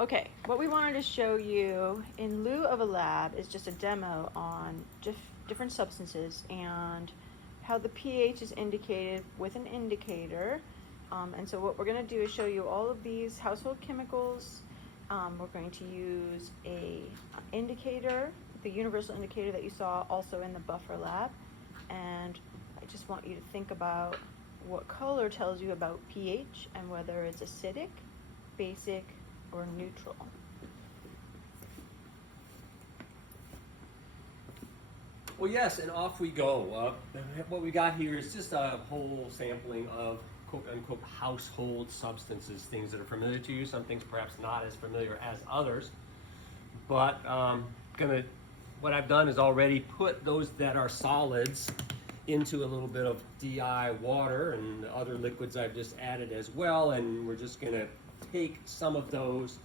Okay, what we wanted to show you in lieu of a lab is just a demo on different substances and how the pH is indicated with an indicator. And so what we're going to do is show you all of these household chemicals. We're going to use a indicator, the universal indicator that you saw also in the buffer lab. And I just want you to think about what color tells you about pH and whether it's acidic, basic, or neutral. Well, yes, and off we go. What we got here is just a whole sampling of quote-unquote household substances, things that are familiar to you, some things perhaps not as familiar as others. But what I've done is already put those that are solids into a little bit of DI water and other liquids I've just added as well, and we're just going to take some of those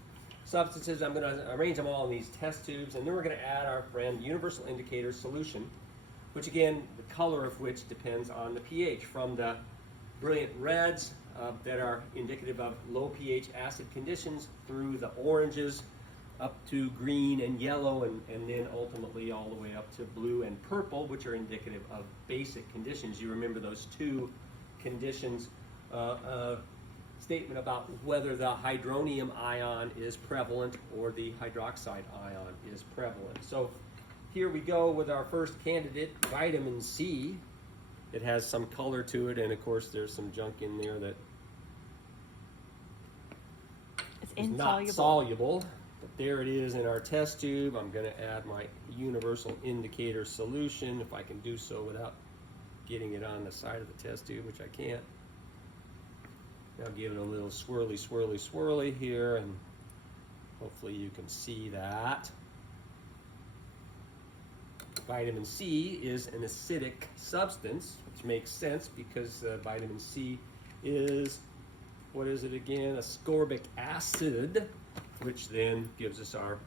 substances. I'm going to arrange them all in these test tubes, and then we're going to add our friend universal indicator solution, which again, the color of which depends on the pH, from the brilliant reds that are indicative of low pH acid conditions through the oranges up to green and yellow, and then ultimately all the way up to blue and purple, which are indicative of basic conditions. You remember those two conditions, statement about whether the hydronium ion is prevalent or the hydroxide ion is prevalent. So here we go with our first candidate, vitamin C. It has some color to it, and of course there's some junk in there that is not soluble. But there it is in our test tube. I'm going to add my universal indicator solution, if I can do so without getting it on the side of the test tube, which I can't. Now give it a little swirly, swirly, swirly here, and hopefully you can see that. Vitamin C is an acidic substance, which makes sense because vitamin C is, what is it again? Ascorbic acid, which then gives us our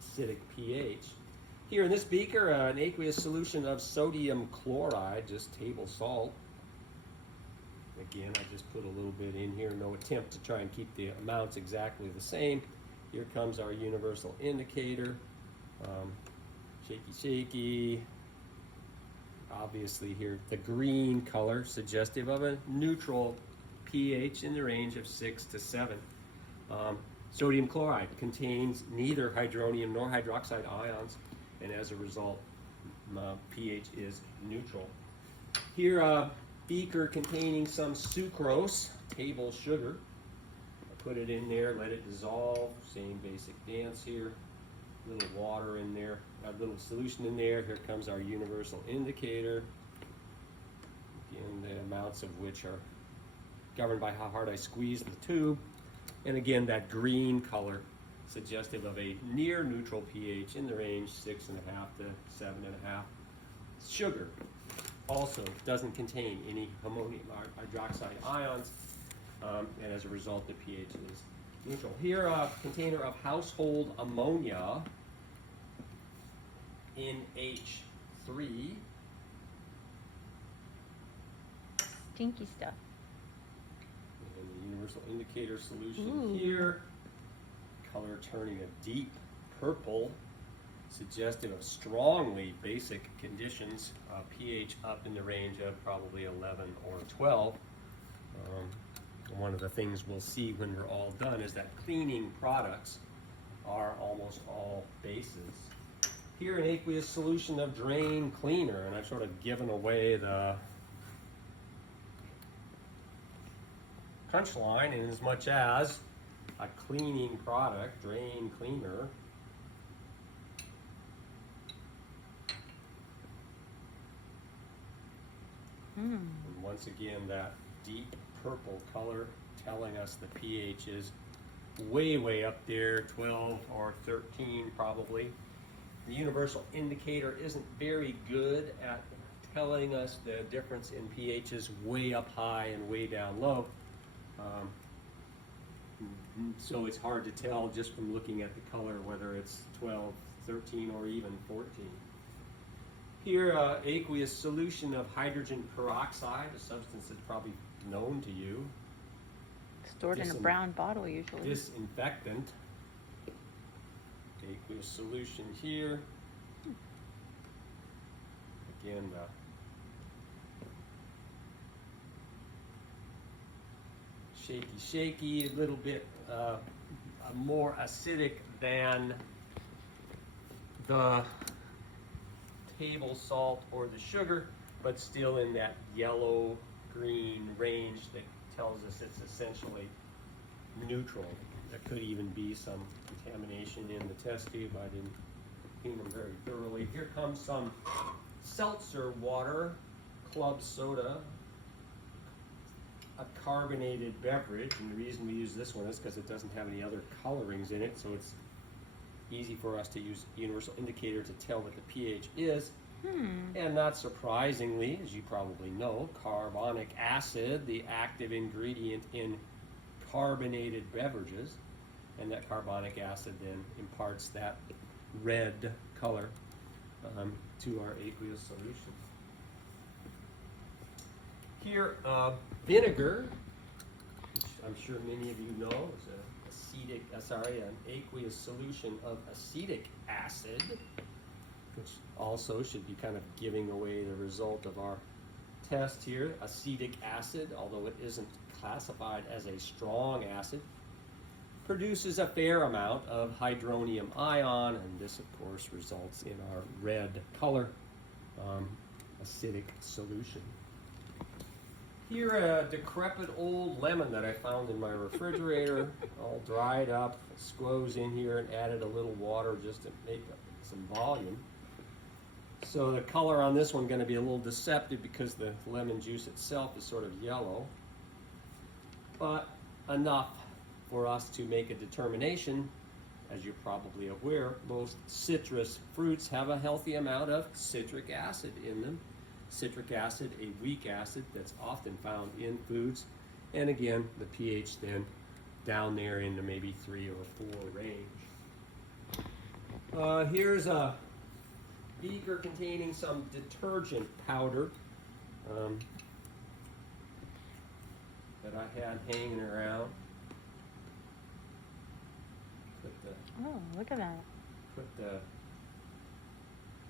acidic pH. Here in this beaker, an aqueous solution of sodium chloride, just table salt. Again, I just put a little bit in here, no attempt to try and keep the amounts exactly the same. Here comes our universal indicator. Shaky, shaky. Obviously here, the green color, suggestive of a neutral pH in the range of 6 to 7. Sodium chloride contains neither hydronium nor hydroxide ions, and as a result, pH is neutral. Here, a beaker containing some sucrose, table sugar. I put it in there, let it dissolve, same basic dance here. A little water in there, a little solution in there. Here comes our universal indicator. Again, the amounts of which are governed by how hard I squeeze the tube. And again, that green color, suggestive of a near neutral pH in the range 6.5 to 7.5. Sugar also doesn't contain any ammonium hydroxide ions, and as a result, the pH is neutral. Here, a container of household ammonia, NH3. Stinky stuff. And the universal indicator solution Ooh. here. Color turning a deep purple, suggestive of strongly basic conditions. pH up in the range of probably 11 or 12. One of the things we'll see when we're all done is that cleaning products are almost all bases. Here, an aqueous solution of drain cleaner, and I've sort of given away the punchline in as much as a cleaning product, drain cleaner. And once again, that deep purple color telling us the pH is way, way up there, 12 or 13 probably. The universal indicator isn't very good at telling us the difference in pHs way up high and way down low. So it's hard to tell just from looking at the color whether it's 12, 13, or even 14. Here, aqueous solution of hydrogen peroxide, a substance that's probably known to you. Stored in a brown bottle usually. Disinfectant. aqueous solution here. Again, shaky, a little bit more acidic than the table salt or the sugar, but still in that yellow-green range that tells us it's essentially neutral. There could even be some contamination in the test tube. I didn't clean them very thoroughly. Here comes some seltzer water, club soda, a carbonated beverage, and the reason we use this one is because it doesn't have any other colorings in it, so it's easy for us to use universal indicator to tell what the pH is. And not surprisingly, as you probably know, carbonic acid, the active ingredient in carbonated beverages, and that carbonic acid then imparts that red color to our aqueous solution. Here, vinegar, which I'm sure many of you know, is an aqueous solution of acetic acid, which also should be kind of giving away the result of our test here. Acetic acid, although it isn't classified as a strong acid, produces a fair amount of hydronium ion, and this of course results in our red color acidic solution. Here, a decrepit old lemon that I found in my refrigerator, all dried up, squoze in here and added a little water just to make some volume. So the color on this one going to be a little deceptive because the lemon juice itself is sort of yellow, but enough for us to make a determination. As you're probably aware, most citrus fruits have a healthy amount of citric acid in them. Citric acid, a weak acid that's often found in foods, and again, the pH then down there into maybe 3 or 4 range. Here's a beaker containing some detergent powder that I had hanging around. Oh, look at that. Put the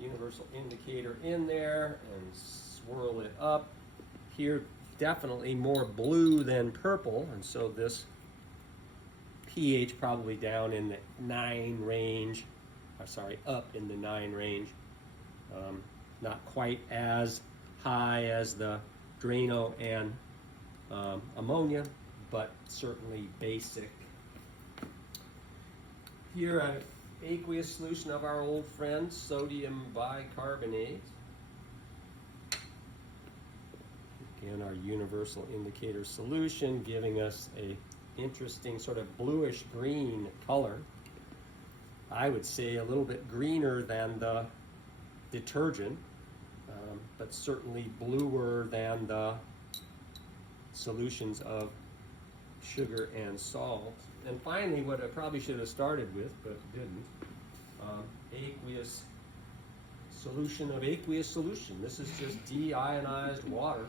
universal indicator in there and swirl it up. Here, definitely more blue than purple, and so this pH probably down in the 9 range, up in the 9 range. Not quite as high as the Drano and ammonia, but certainly basic. Here, an aqueous solution of our old friend, sodium bicarbonate. Again, our universal indicator solution giving us a interesting sort of bluish green color. I would say a little bit greener than the detergent, but certainly bluer than the solutions of sugar and salt. And finally, what I probably should have started with, but didn't, aqueous solution of aqueous solution. This is just deionized water,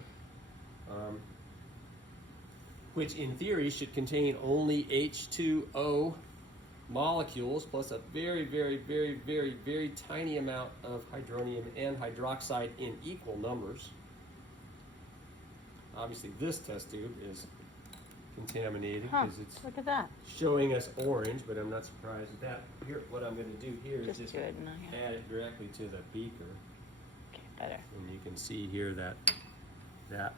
which in theory should contain only H2O molecules plus a very, very, very, very, very tiny amount of hydronium and hydroxide in equal numbers. Obviously, this test tube is contaminated because it's look at that. showing us orange, but I'm not surprised at that. Here, what I'm going to do here is just good, add it directly to the beaker, Okay, better. and you can see here that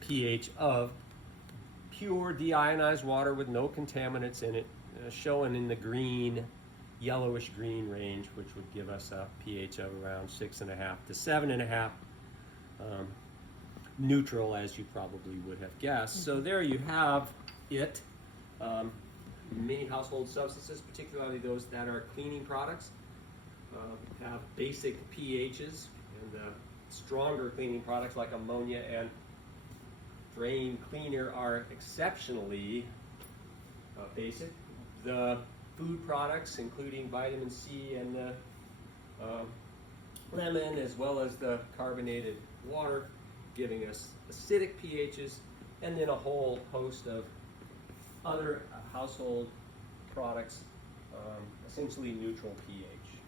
pH of pure deionized water with no contaminants in it, showing in the green, yellowish green range, which would give us a pH of around 6.5 to 7.5. Neutral, as you probably would have guessed. So there you have it. Many household substances, particularly those that are cleaning products, have basic pHs, and stronger cleaning products like ammonia and drain cleaner are exceptionally basic. The food products, including vitamin C and the lemon, as well as the carbonated water, giving us acidic pHs, and then a whole host of other household products essentially neutral pH.